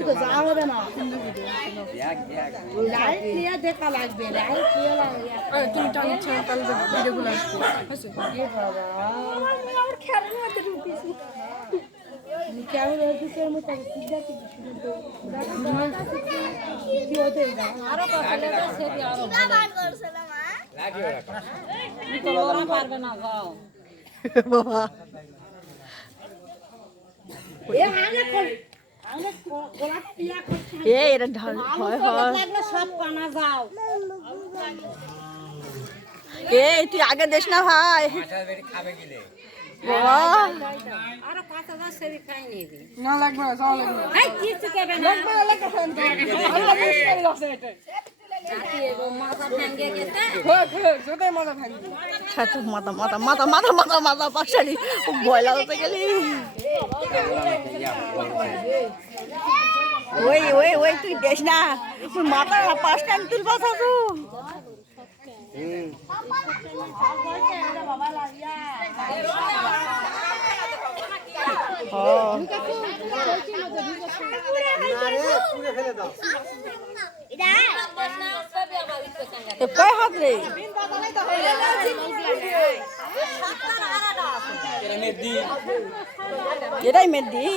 তো যাওয়া হবে না লাইট নিয়ে দেখা লাগবে লাইট নিয়ে লাগবে তুমি টানছো তাহলে ভিডিওগুলো আসবে হয়েছে? এ বাবা কেমন অফিসের মতো সিদ্ধা কি কি হতে আরও এ এটা ঢাল ভয় হয় সব কানা যাও। এ তুই আগে দেশ না ভাই। না লাগবে না লাগবে না। মাথা থাকবে। ছাতু মাথা মাথা মাথা মাথা মাথা মাথা পাশালি ভয় লাগাতে গেলি। ওই ওই ওই তুই দেশ না। মাথা পাঁচ টাইম তুলবা ছাতু। কয় হাত রে? এটাই মেদি